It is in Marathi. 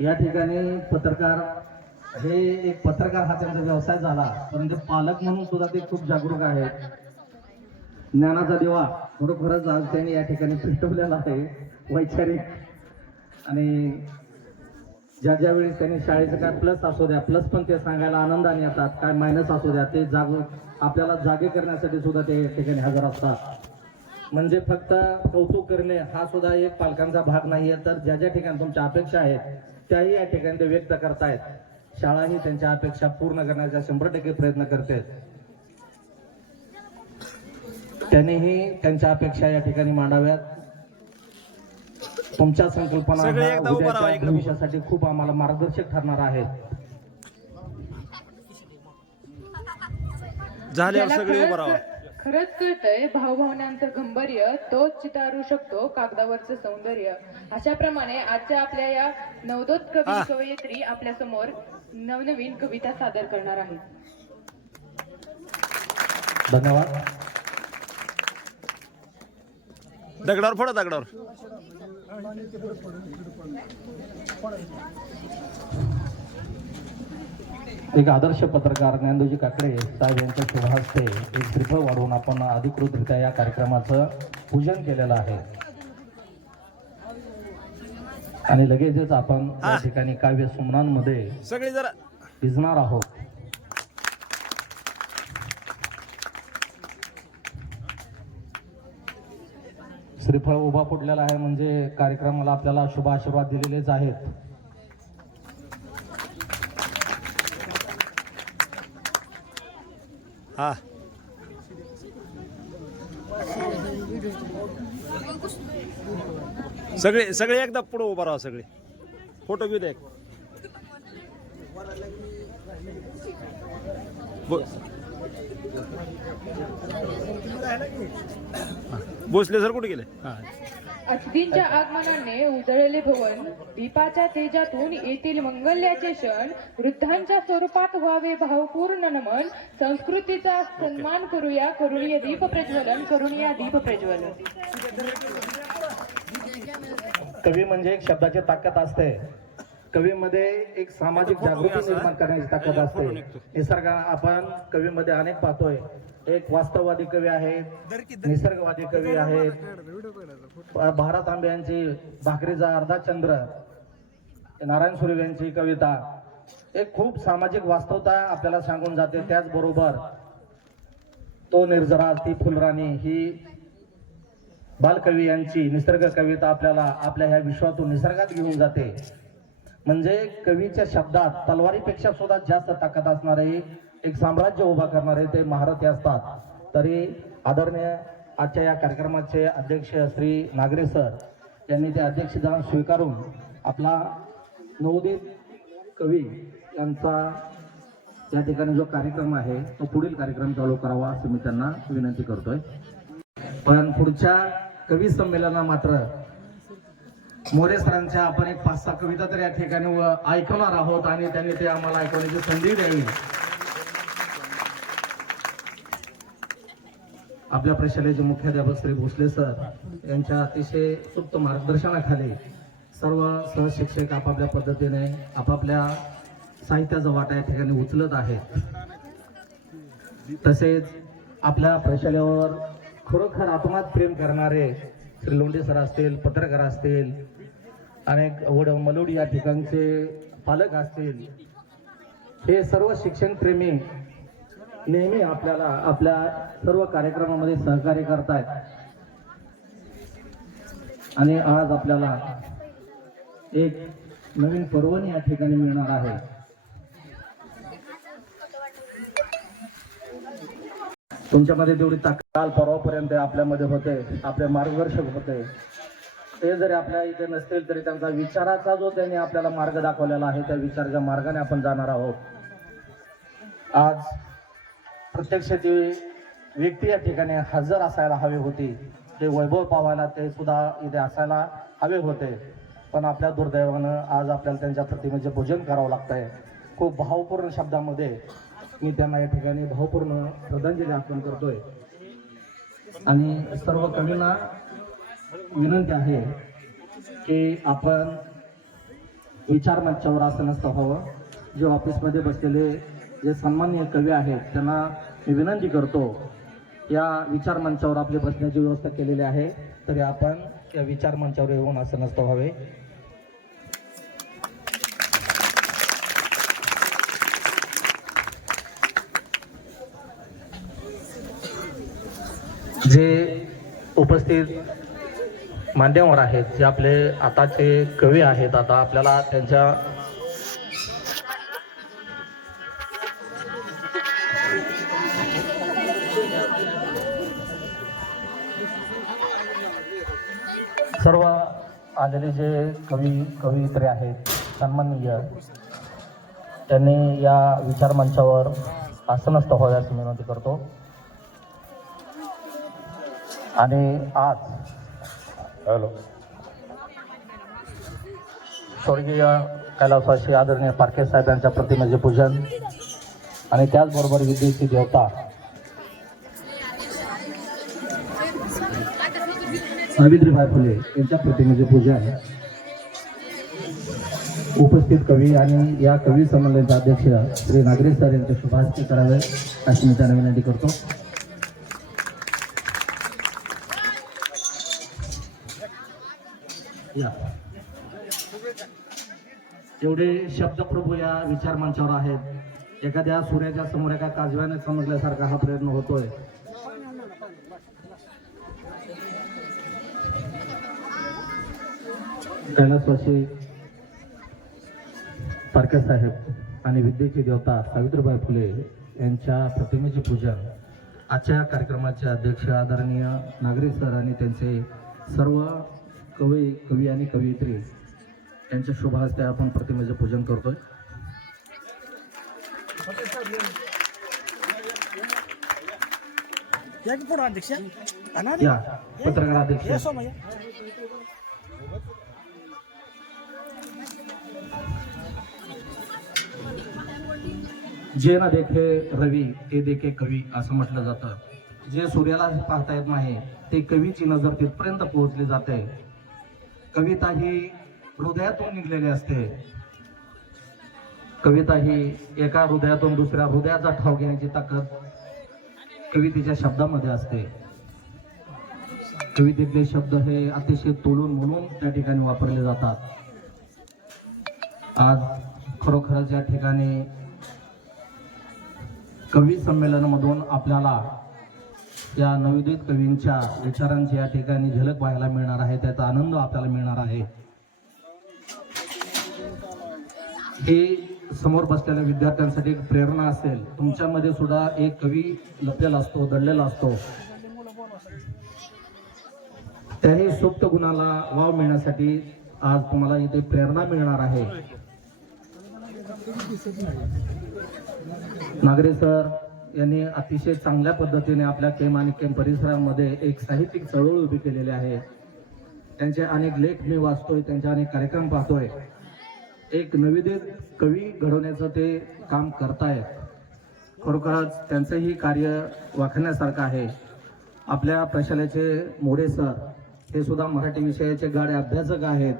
या ठिकाणी पत्रकार हे एक पत्रकार हा त्यांचा व्यवसाय झाला, परंतु पालक म्हणून सुद्धा ते खूप जागरूक आहेत. ज्ञानाचा दिवा खरोखरच आज त्यांनी या ठिकाणी पेटवलेला आहे. वैचारिक आणि ज्या वेळेस त्यांनी शाळेचं काय प्लस असू द्या, प्लस पण ते सांगायला आनंदाने येतात, काय मायनस असू द्या, ते आपल्याला जागे करण्यासाठी सुद्धा ते या ठिकाणी हजर असतात. म्हणजे फक्त कौतुक करणे हा सुद्धा एक पालकांचा भाग नाहीये, तर ज्या ठिकाणी तुमच्या अपेक्षा आहेत त्याही या ठिकाणी ते व्यक्त करतायत. शाळाही त्यांच्या अपेक्षा पूर्ण करण्याचा 100% प्रयत्न करते. त्यांनीही त्यांच्या अपेक्षा या ठिकाणी मांडाव्यात. तुमच्या संकल्पना उद्याच्या भविष्यासाठी खूप आम्हाला मार्गदर्शक ठरणार आहेत. झाल्यावर सगळे उभं राहा. खरंच कळतंय भावभावनांचं गंभीर्य तोच चितारू शकतो कागदावरचं सौंदर्य. अशाप्रमाणे आजच्या आपल्या या नवोदित कवी कवयित्री आपल्या समोर नवनवीन कविता सादर करणार आहेत. धन्यवाद. दगडावर फोडा, दगडावर. एक आदर्श पत्रकार ज्ञानदेवजी काकडे साहेब यांच्या शुभ हस्ते एक श्रीफळ वाढवून आपण अधिकृतरित्या या कार्यक्रमाचं पूजन केलेलं आहे आणि लगेचच आपण या ठिकाणी काव्य सुमनांमध्ये सगळे जरा भिजणार आहोत. श्रीफळ उभा फुटलेला आहे म्हणजे कार्यक्रमाला आपल्याला शुभ आशीर्वाद दिलेलेच आहेत. हा सगळे एकदा पुढे उभा राहा. सगळे फोटो घेऊ दे. भोसले सर कुठे गेले? अतिथींच्या आगमनाने उजळले भवन, दीपाच्या तेजातून येतील मंगल्याचे क्षण, वृद्धांच्या स्वरूपात व्हावे भावपूर्ण नमन, संस्कृतीचा सन्मान करूया, करूया दीप प्रज्वलन, करूया दीप प्रज्वलन. कवी म्हणजे एक शब्दाची ताकद असते. कवीमध्ये एक सामाजिक जागृती निर्माण करण्याची ताकद असते. निसर्ग आपण कवीमध्ये अनेक पाहतोय. एक वास्तववादी कवी आहेत, निसर्गवादी कवी आहेत. भारत आंबे यांची भाकरीचा अर्धा चंद्र, नारायण सुर्वे यांची कविता एक खूप सामाजिक वास्तवता आपल्याला सांगून जाते. त्याचबरोबर तो निर्जरा ती फुलराणी ही बालकवी यांची निसर्ग कविता आपल्याला आपल्या ह्या विश्वातून निसर्गात घेऊन जाते. म्हणजे कवीच्या शब्दात तलवारीपेक्षा सुद्धा जास्त ताकद असणारे एक साम्राज्य उभा करणारे ते महारथी असतात. तरी आदरणीय आजच्या या कार्यक्रमाचे अध्यक्ष श्री नागरे सर यांनी ते अध्यक्षस्थान स्वीकारून आपला नवोदित कवी यांचा या ठिकाणी जो कार्यक्रम आहे तो पुढील कार्यक्रम चालू करावा असं मी त्यांना विनंती करतोय. पण पुढच्या कवी संमेलना मात्र मोरे सरांच्या आपण एक 5-6 कविता तर या ठिकाणी ऐकवणार आहोत आणि त्यांनी ते आम्हाला ऐकवण्याची संधी द्यावी. आपल्या प्रशालेचे मुख्याध्यापक श्री भोसले सर यांच्या अतिशय सुप्त मार्गदर्शनाखाली सर्व सहशिक्षक आपापल्या पद्धतीने आपापल्या साहित्याचा वाटा या ठिकाणी उचलत आहेत. तसेच आपल्या प्रशालेवर खरोखर आत्मात प्रेम करणारे श्री लोंढे सर असतील, पत्रकार असतील, अनेक मलोडी या ठिकाणचे पालक असतील, हे सर्व शिक्षण प्रेमी नेहमी आपल्याला आपल्या सर्व कार्यक्रमामध्ये सहकार्य करतायत. आणि आज आपल्याला एक नवीन पर्वणी या ठिकाणी मिळणार आहे. तुमच्यामध्ये तेवढी काल परवापर्यंत आपल्यामध्ये होते, आपले मार्गदर्शक होते. ते जरी आपल्या इथे नसतील तरी त्यांचा विचाराचा जो त्यांनी आपल्याला मार्ग दाखवलेला आहे त्या विचाराच्या मार्गाने आपण जाणार आहोत. आज प्रत्यक्ष ती व्यक्ती या ठिकाणी हजर असायला हवी होती. ते वैभव पावायला ते सुद्धा इथे असायला हवे होते. पण आपल्या दुर्दैवानं आज आपल्याला त्यांच्या प्रतिमेचे पूजन करावं लागतंय. खूप भावपूर्ण शब्दामध्ये मी त्यांना या ठिकाणी भावपूर्ण श्रद्धांजली अर्पण करतोय. आणि सर्व कवींना विनंती आहे की आपण विचार मंचावर असं नसतं व्हावं. जे ऑफिसमध्ये बसलेले जे सन्माननीय कवी आहेत त्यांना मी विनंती करतो, या विचार मंचावर आपली बसण्याची व्यवस्था केलेली आहे, तरी आपण या विचार मंचावर येऊन असं नसतं व्हावे. जे उपस्थित मान्यवर आहेत, जे आपले आताचे कवी आहेत, आता आपल्याला त्यांच्या सर्व आलेले जे कवयित्री आहेत सन्माननीय, त्यांनी या विचार मंचावर आसनस्थ व्हाव्यास विनंती करतो. आणि आज स्वर्गीय कैलासवासी आदरणीय पारखे साहेबांच्या प्रतिमेचे पूजन आणि त्याचबरोबर विद्येची देवता सावित्रीबाई फुले यांच्या प्रतिमेचे पूजन उपस्थित कवी आणि या कवी संमेलनाचे अध्यक्ष श्री नागरे सर यांचे शुभारंभ करावे अशी मी त्यांना विनंती करतो. एवढे शब्दप्रभू या विचार मंचावर आहेत. एखाद्या सूर्याच्या समोर एका काजव्याने समजल्यासारखा हा प्रयत्न होतोय. कैलासवासी पारखे साहेब आणि विद्येची देवता सावित्रीबाई फुले यांच्या प्रतिमेचे पूजन आजच्या कार्यक्रमाचे अध्यक्ष आदरणीय नागरे सर आणि त्यांचे सर्व कवी आणि कवयित्री यांच्या शुभ हस्ते आपण प्रतिमेचे पूजन करतोय. या पत्रकार अध्यक्ष जे ना देखे रवी ते देखे कवी असं म्हटलं जातं. जे सूर्याला पाहता येत नाही ते कवीची नजर तिथपर्यंत पोहोचली जाते. कविता ही हृदयातून निघलेली असते. कविता ही एका हृदयातून दुसऱ्या हृदयाचा ठाव घेण्याची ताकद कवितेच्या शब्दामध्ये असते. कवितेतले शब्द हे अतिशय तोलून म्हणून त्या ठिकाणी वापरले जातात. आज खरोखरच या ठिकाणी कवी संमेलनामधून आपल्याला या नवोदित कवींच्या विचारांची या ठिकाणी झलक पाहायला मिळणार आहे. त्याचा आनंद आपल्याला मिळणार आहे. हे समोर बसलेल्या विद्यार्थ्यांसाठी एक प्रेरणा असेल. तुमच्यामध्ये सुद्धा एक कवी लपलेला असतो, दडलेला असतो. त्याही सुप्त गुणाला वाव मिळण्यासाठी आज तुम्हाला इथे प्रेरणा मिळणार आहे. नागरे सर यांनी अतिशय चांगल्या पद्धतीने आपल्या केम आणि केम परिसरामध्ये एक साहित्यिक चळवळ उभी केलेली आहे. त्यांचे अनेक लेख मी वाचतोय, त्यांचे अनेक कार्यक्रम पाहतोय. एक नवोदित कवी घडवण्याचं ते काम करतायत. खरोखरच त्यांचंही कार्य वाखण्यासारखं आहे. आपल्या प्रशालेचे मोडे सर हे सुद्धा मराठी विषयाचे गाढे अभ्यासक आहेत.